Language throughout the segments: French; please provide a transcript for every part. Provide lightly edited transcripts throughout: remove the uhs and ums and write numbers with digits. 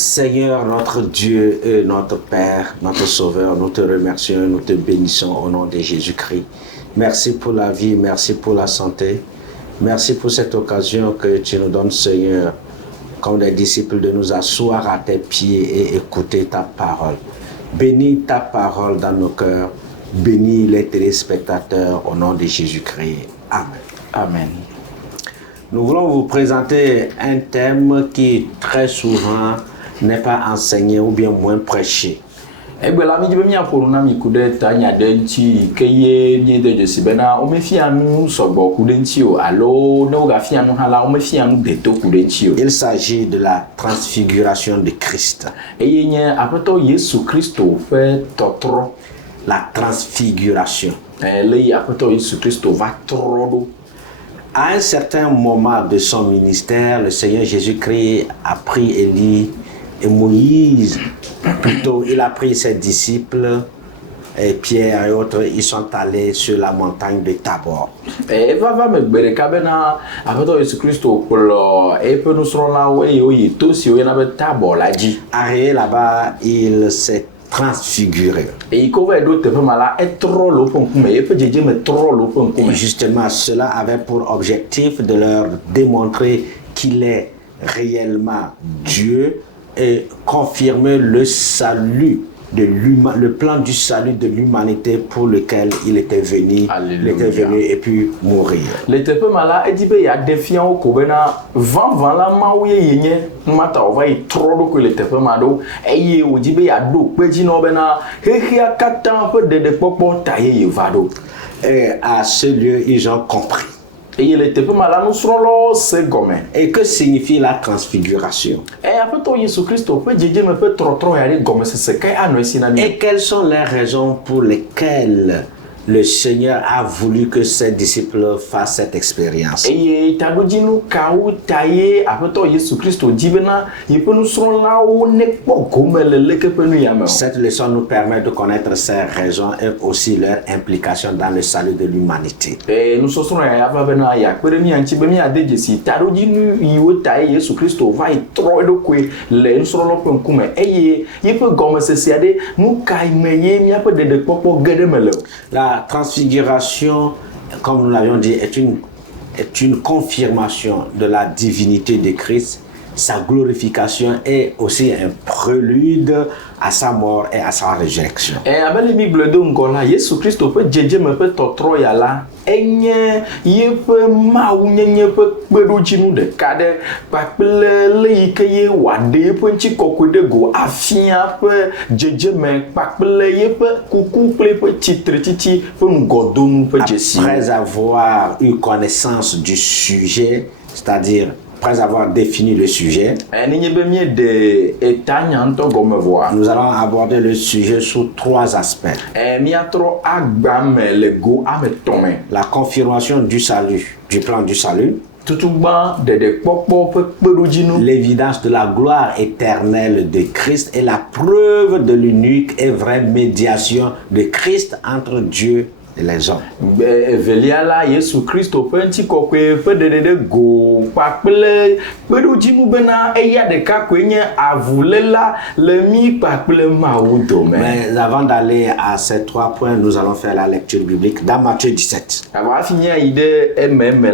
Seigneur, notre Dieu et notre Père, notre Sauveur, nous te remercions, nous te bénissons au nom de Jésus-Christ. Merci pour la vie, merci pour la santé. Merci pour cette occasion que tu nous donnes, Seigneur, comme des disciples, de nous asseoir à tes pieds et écouter ta parole. Bénis ta parole dans nos cœurs. Bénis les téléspectateurs au nom de Jésus-Christ. Amen. Amen. Nous voulons vous présenter un thème qui très souvent n'est pas enseigné ou bien moins prêché. Egbela mi jibe mi aforo na mi kude ta nya de nti keye ni de jesi bena o me fia nu sogbo kude nti o alo no ga fia nu hala o me fia nu de to kude nti o. Il s'agit de la transfiguration de Christ. Eye nye apeto Yesu Kristo fe totro La transfiguration. le apeto Yesu Kristo va toro. À un certain moment de son ministère, le Seigneur Jésus-Christ a pris Élie et Moïse. Plutôt, il a pris ses disciples, et Pierre et autres, ils sont allés sur la montagne de Tabor. Va me gbere ka bena apeto Yesu Kristo polo e pe nu sro la o e o yi to si o yana be Tabor la ji. Arrivé là-bas, il s'est transfiguré. Et il couvre d'autres femmes là et trop l'eau pour me et peut dire me trop l'eau pour Et justement, cela avait pour objectif de leur démontrer qu'il est réellement Dieu et confirmer le salut de le plan du salut de l'humanité pour lequel il était venu, et puis mourir. Les femmes là et dit il y a défiant au kobena van la maouye yenye mata on va y trop l'eau que les femmes ado et o dit il y a do pe ji no bena hehia katan peu de popo tailler vado. Et à ce lieu, ils ont compris. Et il était peu mal à nous sur l'eau, c'est gomme. Et que signifie la transfiguration? Et après tout, Jésus Christ, peut dire me peut trop y aller gomme, c'est ce qu'il y a nous ici. Et quelles sont les raisons pour lesquelles le Seigneur a voulu que ses disciples fassent cette expérience? Et tu as dit nous kaou taillé après tout Jésus Christ dit bena il peut nous sur là où n'est pas gomme le que peut nous yammer. Cette leçon nous permet de connaître ces raisons et aussi leur implication dans le salut de l'humanité. Et nous sommes à avoir bena ya permis anti bemi a de Jésus. Tu as dit nous il taillé Jésus Christ va y trop de quoi le nous sur là pour comme et il peut gomme c'est de nous caimeye mi a peu de popo gedemelo. La transfiguration, comme nous l'avions dit, est une confirmation de la divinité de Christ. Sa glorification est aussi un prélude à sa mort et à sa résurrection. Et avec les Bibles de Ngola, Jésus Christ peut dire me peut trop ya là. Enye yepe maunye peut bedojinu de kade pakple le ikeye wade peut nti kokode go afia peut jeje me pakple yepe kuku ple petit titi peut ngodonu peut jesi. Après avoir eu connaissance du sujet, c'est-à-dire après avoir défini le sujet, nous allons aborder le sujet sous trois aspects. La confirmation du salut, du plan du salut. L'évidence de la gloire éternelle de Christ et la preuve de l'unique et vraie médiation de Christ entre Dieu et les hommes. Veliala Yesu Christo penti kokwe pe de go pakple pedujinu bena eya de ka kwenye avulela le mi pakple maudo. Mais avant d'aller à ces trois points, nous allons faire la lecture biblique dans Matthieu 17. Ava finia ide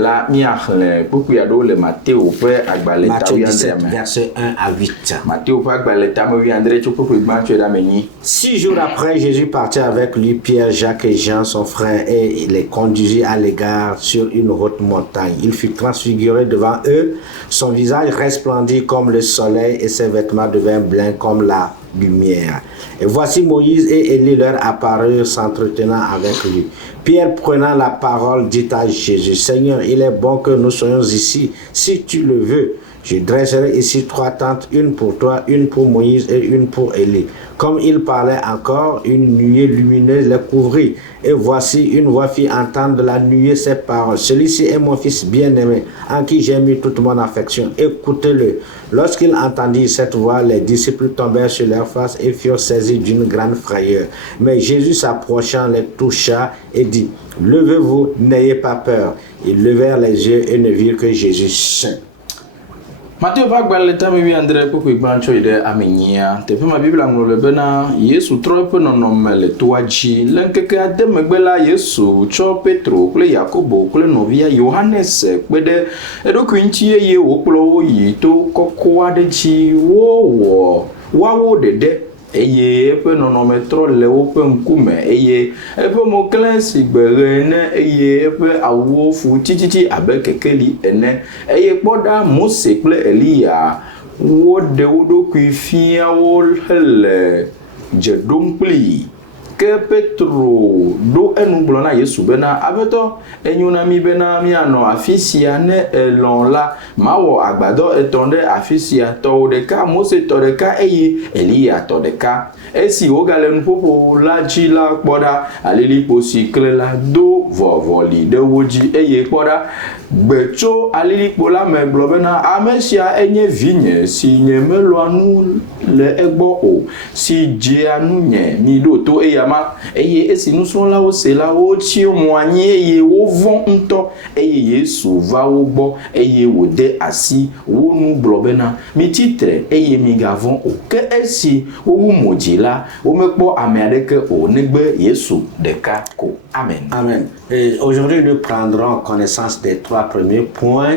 la mi akhle poku ya do le Matthieu pe agbale ta wi Matthieu 17 verset 1 à 8. Matthieu pe agbale ta mo wi andre chopoku Matthieu da meni. 6 jours après, Jésus partit avec lui Pierre, Jacques et Jean, son frère, et il les conduisit à l'égard sur une haute montagne. Il fut transfiguré devant eux, son visage resplendit comme le soleil et ses vêtements devinrent blancs comme la lumière. Et voici Moïse et Élie leur apparurent s'entretenant avec lui. Pierre prenant la parole dit à Jésus: Seigneur, il est bon que nous soyons ici, si tu le veux. Je dresserai ici 3 tentes, une pour toi, une pour Moïse et une pour Élie. Comme il parlait encore, une nuée lumineuse les couvrit. Et voici, une voix fit entendre de la nuée ces paroles: Celui-ci est mon fils bien-aimé, en qui j'ai mis toute mon affection. Écoutez-le. Lorsqu'ils entendirent cette voix, les disciples tombèrent sur leur face et furent saisis d'une grande frayeur. Mais Jésus s'approchant les toucha et dit: Levez-vous, n'ayez pas peur. Ils levèrent les yeux et ne virent que Jésus seul. Matthieu va gbalé tamé wi André ko gbancho ide amenya te fe ma Bible ngolo bena Yesu trope no nomele toaji lenkeke ade megbela Yesu cho Petro kule Yakobo kule novia Yohannes pede edoku nchi ye okplo wo yi to kokwa de chi wo wawo dede eye epe nonometro le wope nkume eye epe moklensi gbere ne eye epe awo fu tititi abe kekeli ene eye kpoda Mose kple Elia wo de wodo kwifia wo hele jedompli ke Petro do enugblɔ na Yesu bena abeto enyona mi bena mi ano afisia ne elon la mawo agbadɔ etonde afisia to deka Mose to deka eye Elia to deka esi wogale nupopo la dzi la kpɔda alili posi kle la do vɔvɔli de woji eye kpɔda gbetso alili kpo la me gblɔ bena ame sia enye vinye si nye meloa nu le egbɔ o si dzea nu nye mi do to eyama eye esi nusrɔ̃lawo se la wotsi mo anyi eye wo vɔ̃ ŋutɔ eye Yesu va wo gbɔ eye wòde asi wo nu gblɔ bena mi tsitre eye mi gavɔ̃ o ke esi wowu mo dzi la womekpɔ ame aɖeke o negbe Yesu ɖeka ko. Amen. Amen. Et aujourd'hui, nous prendrons connaissance des trois premiers points,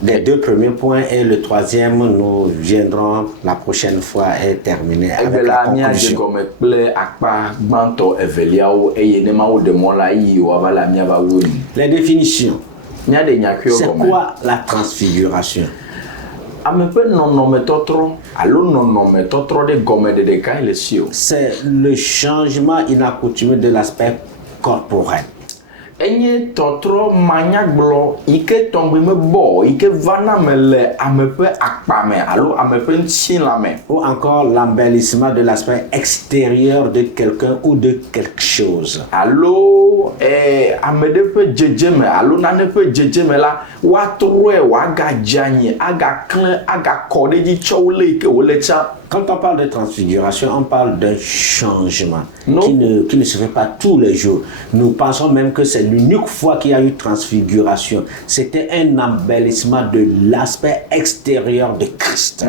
des deux premiers points, et le troisième, nous viendrons la prochaine fois et terminer avec la conclusion. Les définitions. C'est quoi la transfiguration? C'est le changement inaccoutumé de l'aspect corporel. Enye totro manyagblɔ ike tɔngbe me bɔ ike vana me le ameƒe akpame alo ameƒe ŋutilãme. Ou encore l'embellissement de l'aspect extérieur de quelqu'un ou de quelque chose. Alo ame ɖe ƒe dzedzeme alo nane ƒe dzedzeme la woatrɔe woagadzanye agaklẽ agakɔ ɖe dzi tsɔ wo le ike wole tsa. Quand on parle de transfiguration, on parle d'un changement qui ne se fait pas tous les jours. Nous pensons même que c'est l'unique fois qu'il y a eu transfiguration. C'était un embellissement de l'aspect extérieur de Christ.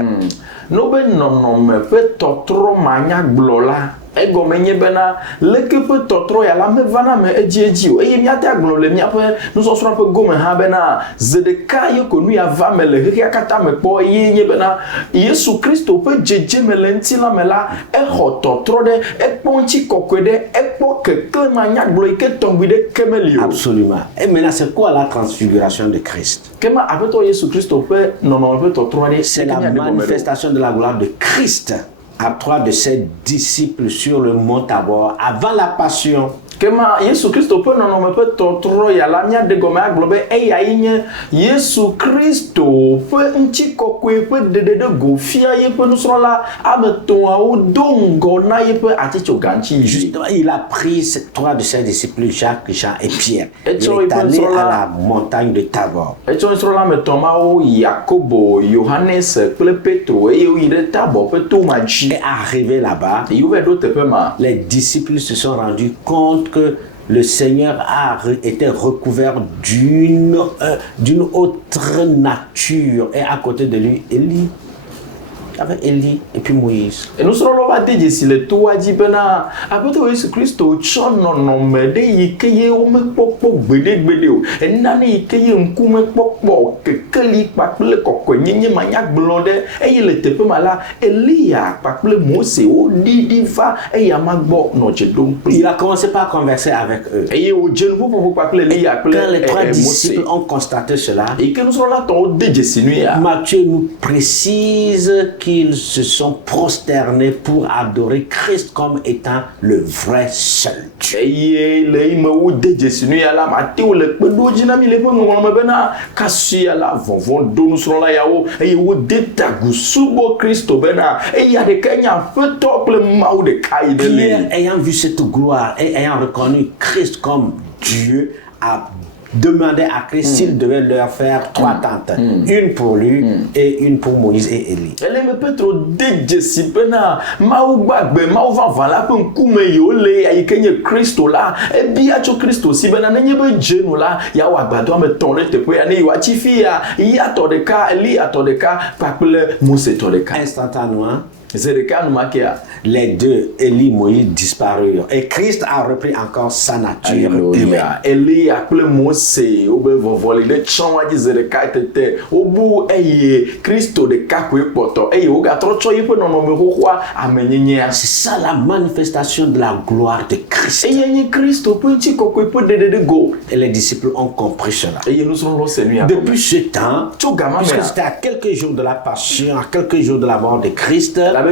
Nobe nɔnɔme ƒe tɔtrɔ manyagblɔ la egɔme nye bena leke ƒe tɔtrɔ ya la mevana me edzi o eye míate agblɔ le míaƒe nusɔsrɔ̃ ƒe gome hã bena ze ɖeka ye ko nu ya va me le xexea katã me kpɔ eye nye bena Yesu Kristo ƒe dzedzeme le ŋutilã me la exɔ tɔtrɔ ɖe ekpɔ ŋuti kɔkɔe ɖe ekpɔ keke manyagblɔ yi ke tɔgbi ɖe ke meli o. Absolument. Et maintenant, c'est quoi la transfiguration de Christ? Kema aƒetɔ Yesu Kristo ƒe nɔnɔme ƒe tɔtrɔ ɖe c'est la manifestation de la gloire de Christ à trois de ses disciples sur le mont Tabor avant la passion. Kema Yesu Kristo ƒe nɔnɔme ƒe tɔtrɔ ya la mía de gɔme agblɔ be eya yi nye Yesu Kristo ƒe ŋutikɔkɔe ƒe ɖeɖe ɖe go fia yeƒe nusrɔ̃la ame etɔ̃awo do ŋgɔ na yeƒe atitsogaŋtsi. Justement, il a pris trois de ses disciples, Jacques, Jean et Pierre. Il est allé à la montagne de Tabor. Etsɔ nusrɔ̃la ame etɔ̃ mawo Yakobo, Yohannes kple Petro eye woyi ɖe Tabor ƒe toma dzi. Et arrivé là-bas, les disciples se sont rendus compte que le Seigneur était recouvert d'une autre nature. Et à côté de lui, Élie. Avec Élie et puis Moïse. Et nous serons là bas si le toit dit bena après Jésus Christ tso nɔnɔme ɖe yi ke ye wo mekpɔkpɔ gbeɖegbeɖe o enane yi ke ye ŋkume kpɔkpɔ kekeli kpakple kɔkɔenyenye manyagblɔ ɖe eye le teƒe ma la Elia kpakple Mose woɖiɖi va eya ma gbɔ nɔ dze ɖom kpli. Il a commencé par converser avec eux. Eye wòdze nuƒoƒo kpakple Elia kple Quand les trois disciples ont constaté cela, yi ke nusrɔ̃la tɔwo de dzesi nu ya. Matthieu nous précise qu'ils se sont prosternés pour adorer Christ comme étant le vrai seul Dieu. Eye le ime wo de dzesi nu ya la Matthieu le kpe ɖo dzi na mi le ƒe ŋɔŋlɔme bena kasia la vɔvɔ do nusrɔ̃la yawo eye wo de tagu subo Kristo bena eya ɖeka nye aƒetɔ kple Mawu ɖeka yi ɖe le. Pierre, ayant vu cette gloire et ayant reconnu Christ comme Dieu, a demandaient à Christ s'il devait leur faire 3 tentes. Une pour lui et une pour Moïse et Élie. Elle me peut trop déjessi pena maubagbe mauva la pen kume yole ayikenye Kristo la e bia cho Kristo si bena nenye be jenu la ya wa gbado me ton le te po ya ne wa chifia ya to de ka Eli ato de ka pakule Mose to de ka Instantanément, les deux, Élie, Moïse, disparurent. Et Christ a repris encore sa nature humaine. Élie a appelé Mose, obe vovoli, le chonwa di Zedeka tete, obu eye Christo de kakwe poto, eye oga trocho yepe non me roi amenyenye. C'est ça la manifestation de la gloire de Christ. Eye Christo petit kokwe po de go. Et les disciples ont compris cela. Eye nous sommes le Seigneur. Depuis ce temps, puisque c'était à quelques jours de la passion, à quelques jours de la mort de Christ, leur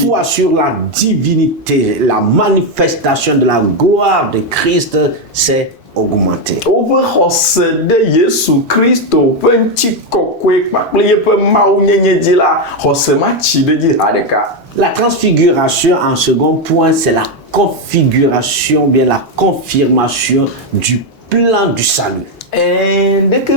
foi sur la divinité, la manifestation de la gloire de Christ s'est augmentée. La transfiguration, en second point, c'est la configuration, bien la confirmation du plan du salut. Dès que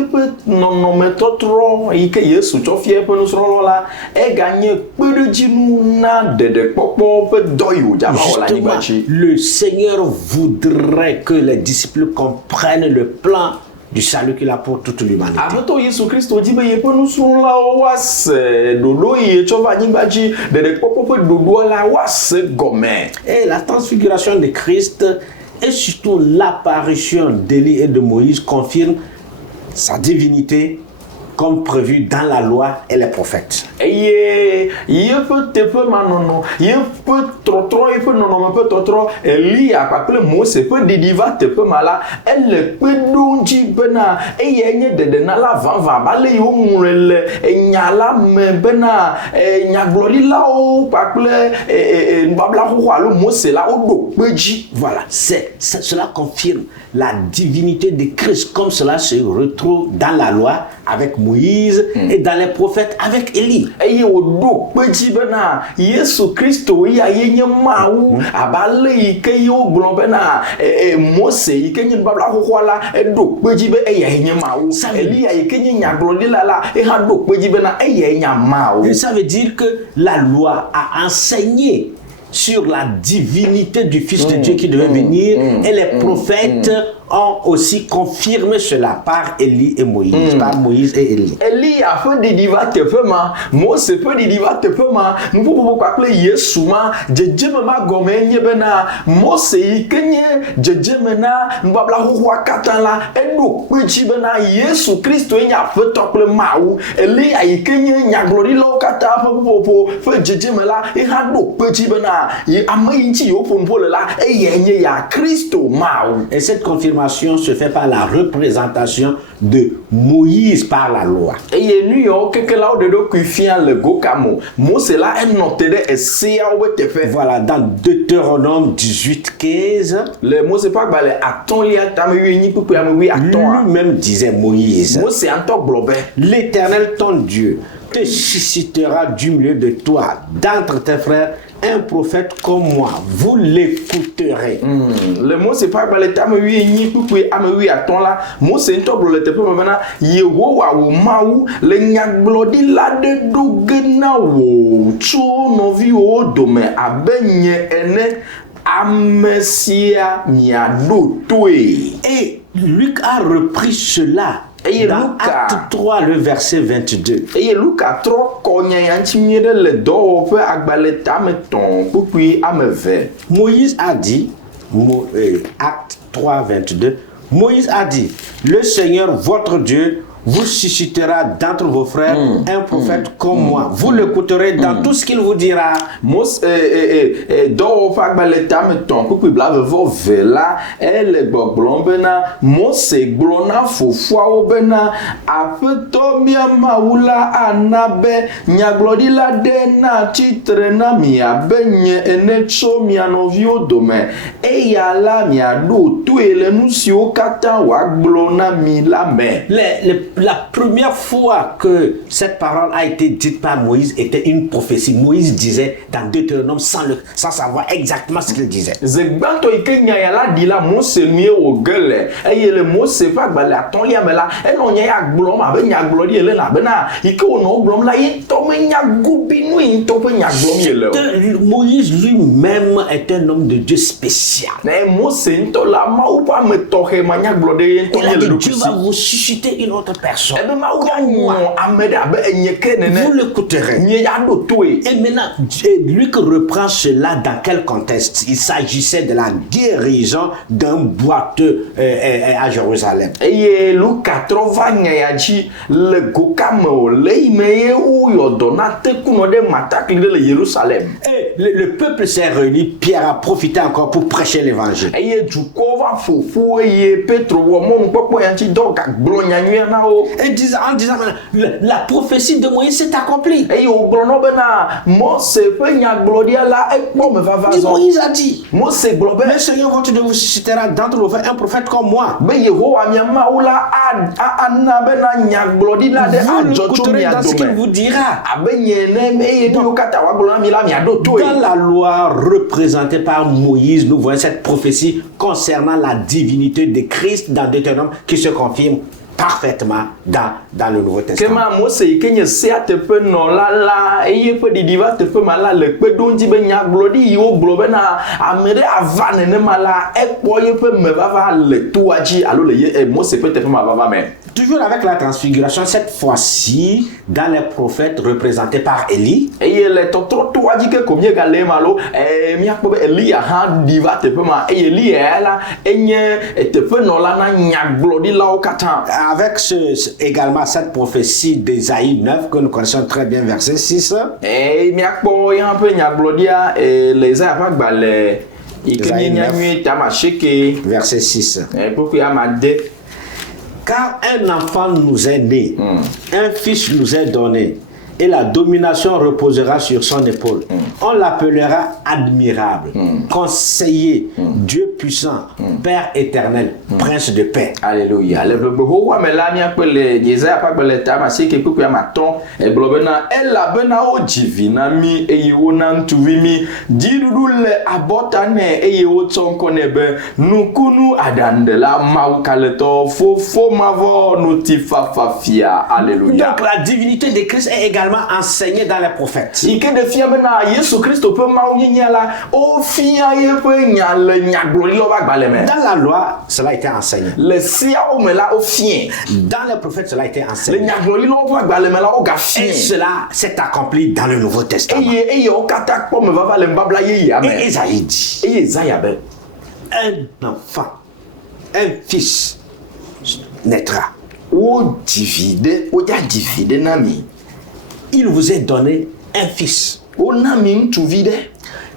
non me totro ike Yesu chofie pe no soro la e gagné peu de djinu na de popo pe doyo jama wala ni bachi. Le Seigneur voudrait que les disciples comprennent le plan du salut qu'il a pour toute l'humanité. Amoto Yesu Christo di be pe no soro la was dodo ye chova ni bachi de popo pe dodo la was gomen. Et la transfiguration de Christ et surtout l'apparition d'Élie et de Moïse confirme sa divinité comme prévu dans la loi et les prophètes. Et il peut te peu manono, il peut trop, il peut non, peut trop, Élie a pas que Mose peut diva te peu mala, elle peut donc bena, et y a de na la va balé au mourel, et nyala me bena, et nyagloli là au pas que et babla roi le Mose là au do, voilà, cela confirme la divinité de Christ comme cela se retrouve dans la loi avec Moïse et dans les prophètes avec Élie. Et au do petit bena Yesu Christo ya yenye maou abale ke yo glon bena Mose ikenye babla ko la e do petit be e ya yenye maou Élie ya ikenye nyaglo di la e ha do petit bena e ya nya maou. Ça veut dire que la loi a enseigné sur la divinité du Fils de Dieu qui devait venir et les prophètes ont aussi confirmé cela par Élie et Moïse, par Moïse et Élie. Élie a fait des divas te peu ma, Mose peut des divas te peu ma, nous pouvons pas appeler Yesu ma, Djedjemema gomenye bena, Mose ikenye, Djedjemena, Mbabla roi katala, Endo petit bena, Yesu Christo enya fait tople maou, Élie a ikenye, nya glori lo kata, popo, fait Djedjemela, et hado petit bena, y amaïti yo pour là, et yenye ya Christo maou. Et cette confirmation se fait par la représentation de Moïse par la loi. Et New York, que là où de kufia le gokamo, Mose là est noté de SCA ou te fait. Voilà, dans Deutéronome 18:15, le Mose pas balé acton li atame uni pour oui acton. Lui-même disait Moïse. Mose en tant global. L'Éternel ton Dieu te suscitera du milieu de toi, d'entre tes frères, un prophète comme moi, vous l'écouterez. Le mot c'est pas balé tame wi ni pour ame wi aton la mo c'est to le te pe maintenant Yehowa wo maou le nyaglodi la de dogena wo cho no vi o dome abenye ene amesia miado toe. Et Luc a repris cela. Et dans Acte 3, le verset 22. Et Luca 3, konya yantimire le do pe agbaleta meton pupui ameve. Moïse a dit, Acte 3, 22, Moïse a dit, le Seigneur votre Dieu vous suscitera d'entre vos frères un prophète comme moi. Vous l'écouterez dans tout ce qu'il vous dira. Mos do fa baleta meton pupi blave vo vela ele gbogbon bena Mose glona fofua obena afeto mia maula anabe nyaglodi la dena titre na mia benye enecho mia novio dome e yala mia do tu ele nusio kata wa glona mi la me. Les la première fois que cette parole a été dite par Moïse était une prophétie. Moïse disait dans Deutéronome sans savoir exactement ce qu'il disait. Zegbanto ike nya ya la di la Mose nue o gele. Eye le Mose va gbale aton ya me la. E no nya ya gblom abe nya gblo di ele na be na ike o no gblom la yi to me nya gubi nu yi to pe nya gblom ye le. Moïse lui-même est un homme de Dieu spécial. Na Mose nto la ma ou pa me tohe ma nya gblo de yi to Il a ye dit le Dieu va vous susciter une autre personne. Ebe ma ou ya nyo amede abe enye ke nene. Vous l'écouterez. Nye ya do to e. Et maintenant, lui qui reprend cela dans quel contexte? Il s'agissait de la guérison d'un boiteux à Jérusalem. Eye Luka trova nya ya ji le gokame o le ime ye u yodona te kuno de matakli de Jérusalem. Et le peuple s'est réuni, Pierre a profité encore pour prêcher l'évangile. Eye juko va fofu eye Petro wo mo npopo ya ti do ka gblo nya nyu na o. Et en disant la prophétie de Moïse s'est accomplie. Eye o gblo no be na Mose pe nya gblo dia la e po me va zo. Moïse a dit Mose gblo be le Seigneur votre Dieu vous suscitera d'entre vous un prophète comme moi. Be Yehowa mi ma ula na be na nya gblo di la de ajojo mi dans ce qu'il vous dira. Abe nyene me eye do kata wa gblo mi la mi ado to. Dans la loi représentée par Moïse, nous voyons cette prophétie concernant la divinité de Christ dans Deutéronome qui se confirme parfaitement dans le Nouveau Testament. Kema Mose ikenye se atepe no la eye pe di diva tepe mala le pe donji be nya glodi yo globe na amere avane ne mala ekpo ye pe me va le tuaji alo le ye Mose pe tepe ma va me. Toujours avec la transfiguration, cette fois-ci dans les prophètes représentés par Élie. Eye le totro tuaji ke komie gale malo mi akpo Eli ya ha diva tepe ma Eli la enye tepe no la na nya glodi la o katan. Avec également cette prophétie d'Ésaïe 9 que nous connaissons très bien, verset 6. Mi akpo ya pe nya glodia les a pa gba le Ésaïe 9, verset 6. Pourquoi ya ma de car un enfant nous est né, un fils nous est donné, et la domination reposera sur son épaule. On l'appellera admirable, conseiller, Dieu puissant, Père éternel, prince de paix. Alléluia. Le beau mais là n'y a pas les Isaiah pas le temps c'est que pour ma ton et blobena ella bena o divina mi e yona ntuvimi dirudule abotane e yo ton konebe nukunu adandela maukaleto fo mavo notifa fafia. Alléluia. Donc la divinité de Christ est également enseignée dans les prophètes. Ike de fia bena Yesu Christ peut maunyinya la o fia ye pe nya le nya glori lo ba gbaleme. Dans la loi, cela a été enseigné. Le sia o me la o fien. Dans les prophètes, cela a été enseigné. Le nya glori lo ba gbaleme la o ga fien. Et cela s'est accompli dans le Nouveau Testament. Eye o kata ko me va le mbabla ye ya me. Et Isaïe dit, Eye Isaïa be un enfant, un fils naîtra. o ya divide nami. Il vous est donné un fils. O nami ntuvide.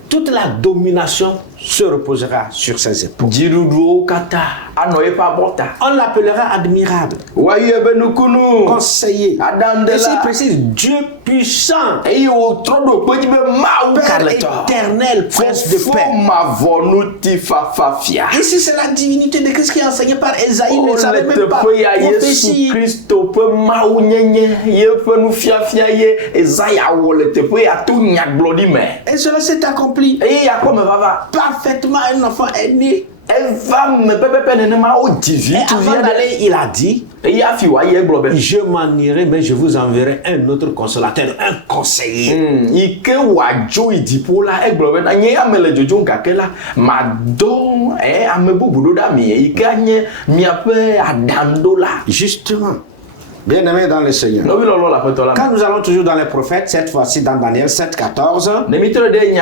Toute la domination se reposera sur ses épaules. Jirudu kata anoye pa bota. On l'appellera admirable, Waye be nukunu. conseiller. Adandela. Et c'est précise, Dieu puissant, Eye o trodo pe be ma o Père kaleto. éternel, prince de paix. ma vonuti fafia. Ici, c'est la divinité de Christ qui est enseignée par Esaïe. Il ne savait même pas Yesu Christo pe ma o nyenye ye pe nu fiafia ye Isaiah wo le te pe ya tu nya glodi me. Et cela s'est accompli. Eye ya ko me va. Parfaitement, un enfant est né. Eva me pepe nenema o divi Et tu avant viens d'aller, il a dit, et ya fi wa ye globe. je m'en irai, mais je vous enverrai un autre consolateur, un conseiller. Ike wa jo idipola e globe na nye amele jojo ngakela madon ame bubudo da mi ike anye mi ape adandola. Justement, bien-aimés dans le Seigneur. No bi lolo la petola. Quand nous allons toujours dans les prophètes, cette fois-ci dans Daniel 7,14, Ne mitre de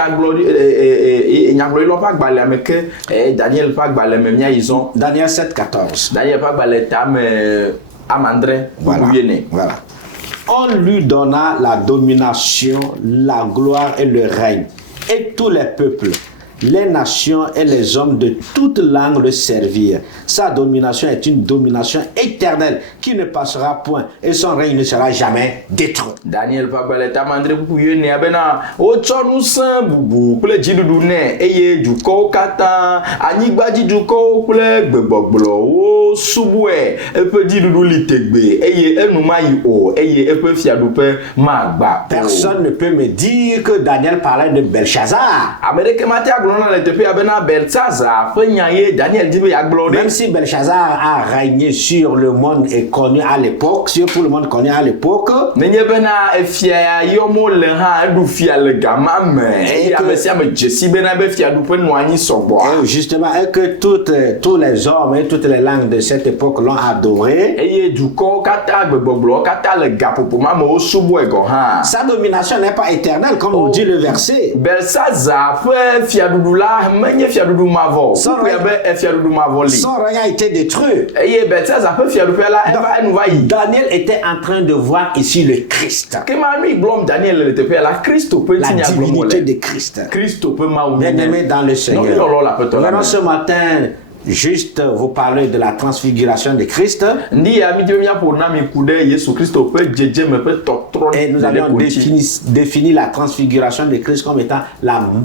nyaglori lo pa gbale ameke Daniel pa gbale me mia ison. Daniel 7,14. Daniel pa gbale tam amandre Voilà. Voilà. On lui donna la domination, la gloire et le règne. Et tous les peuples, les nations et les hommes de toute langue le servirent. Sa domination est une domination éternelle qui ne passera point et son règne ne sera jamais détruit. Daniel Pabale tamandre buku yene abena o tsonu san bubu kple dzidudu ne eye dukɔwo katã anyigba dzidukɔwo kple gbegbɔgblɔ wo subue eƒe dzidudu li tegbe eye enuma yi o eye eƒe fiaɖuƒe magba. Personne ne peut me dire que Daniel parlait de Belshazzar. Amérique mate agblɔ na le teƒe abena Belshazzar ƒe nya ye Daniel di be agblɔ Même ɖe. si Belshazzar a régné sur le monde et connu à l'époque, sur tout le monde connu à l'époque, Nenye bena efia yɔmo le hã eɖu fia le gama me eye ame sia ame dzesi bena be fiaɖuƒe nɔ anyi sɔgbɔ. et justement, et que tous les hommes et toutes les langues de cette époque l'ont adoré, Eye dukɔwo katã gbegbɔgblɔwo katã le gaƒoƒo ma me wo subɔe gɔ hã. sa domination n'est pas éternelle, comme nous dit le verset. Belshazzar ƒe fiaɖuɖu la menye fiaɖuɖu mavɔ. Sans Kuku ya be fiaɖuɖu mavɔ li. Son règne a été détruit. Eye Belshazzar ƒe fiaɖuƒe la enu va yi. Daniel était en train de voir ici le Christ, Kema nu yi gblɔm Daniel le teƒe la Kristo ƒe la tinya gblɔm divinité wòle. de Christ. Kristo ƒe mawu Bien-aimé dans le Nɔvi Seigneur, lɔlɔ le aƒetɔ nous la allons me. ce matin juste vous parler de la transfiguration de Christ Ndi ya mi di be miaƒo na mi ku ɖe Yesu Kristo ƒe dzedzeme ƒe tɔtrɔ et nous le allons ko ŋuti. définir la transfiguration de Christ comme étant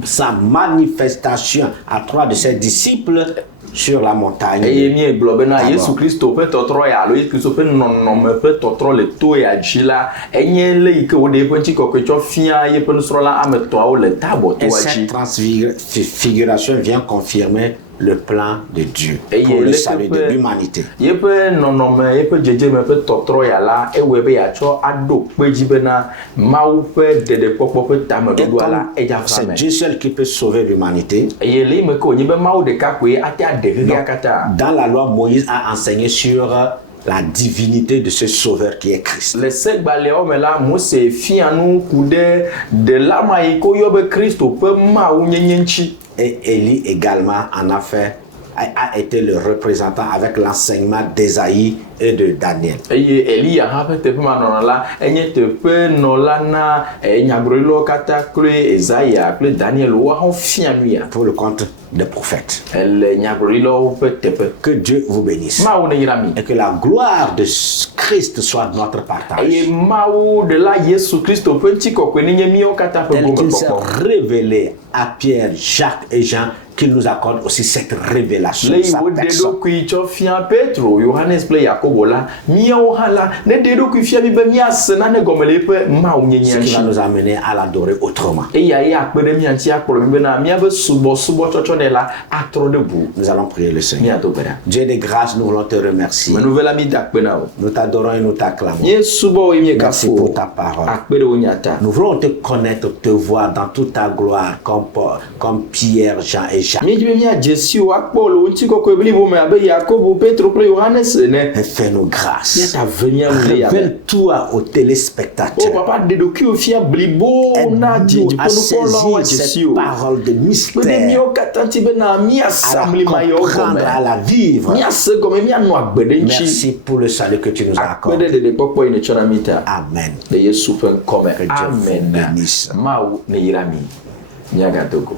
sa manifestation à trois de ses disciples sur la montagne. Eye mi gblɔ bena D'abord. Yesu Kristo ƒe tɔtrɔ ya alo Yesu Kristo ƒe nɔnɔme ƒe tɔtrɔ le to ya dzi la enye le yi ke woɖe eƒe ŋutikɔkɔe tsɔ fia yeƒe nusrɔ̃la ame etɔ̃awo le Tabor Et toa cette dzi. transfiguration vient confirmer le plan de Dieu Et pour il le est salut de que- l'humanité. Yeƒe nɔnɔme yeƒe dzedzeme ƒe tɔtrɔ ya la ewɔe be yeatsɔ aɖo kpe dzi bena Mawu ƒe ɖeɖekpɔkpɔ ƒe Et tameɖoɖoa la comme edza va c'est me. Dieu seul qui peut sauver l'humanité, Eye le yi me ke wònye be Mawu ɖeka koe ate aɖe xexea katã. dans la loi, Moïse a enseigné sur la divinité de ce sauveur qui est Christ. Le segbalẽwo me la Mose fia nu ku ɖe ɖela ma yi ke woyɔ be Kristo ƒe Mawu nyenye ŋuti. Et Élie également en a fait, a été le représentant avec l'enseignement d'Ésaïe et de Daniel. Eye Eliya hã ƒe teƒe ma nɔna la enye teƒe nɔla na nyagblɔɖilawo katã kple Ezaya kple Daniel woawo fia nu ya Pour le compte des prophètes. le nyagblɔɖilawo ƒe teƒe. Que Dieu vous bénisse. Mawu ne yra mi. Et que la gloire de Christ soit notre partage. Eye Mawu ɖela Yesu Kristo ƒe ŋutikɔkɔe nenye míawo katã ƒe Tel qu'il s'est gomekpɔkpɔ. révélé à Pierre, Jacques et Jean, qu'il nous accorde aussi cette révélation Le de yi sa woɖe personne. ɖokui tsɔ fia Petro, Yohanes kple Yakobo la, míawo hã la ne ɖe ɖokui fia mi be míase nane gɔme le eƒe Mawu nyenyea Ce qui va ŋuti. nous amener à l'adorer autrement. Eya ye akpe ɖe mía ŋuti akplɔ mi bena míabe subɔsubɔtsɔtsɔ ne la atrɔ ɖe ʋu. Nous allons prier le Seigneur. Míado gbe ɖa. Dieu de grâce, nous voulons te remercier. Menuve la mi da akpe na wo. Nous t'adorons et nous t'acclamons. Mie subɔ wo mie Merci gafo. pour ta parole. Akpe ɖe wo nyata. Nous voulons te connaître, te voir dans toute ta gloire, comme comme Pierre, Jean et Jacques. Míedzi be míadze si wo akpɔ le wo ŋutikɔkɔe blibo me abe Yakobo, Petro kple Yohanes ene. Et fais-nous grâce. Míata ve míawo le yame. Révèle-toi aux O téléspectateurs. papa ɖe ɖokuiwo fia blibo na Aide-nous à dzidziƒenukpɔlawo saisir adze cette si o. parole de Kpe ɖe mystère, míawo katã ŋuti bena à míasamli ma la yewo comprendre, à gɔme. la vivre. Míase gɔme míanɔ agbe ɖe ŋuti. Merci pour le salut que tu nous as Akpe ɖe accordé. ɖeɖekpɔkpɔ yi ne tsɔ na mi ta. Amen. Le Yesu ƒe ŋkɔ me. Que Dieu vous Amen. bénisse. Mawu ne yra mi. Míagadogo.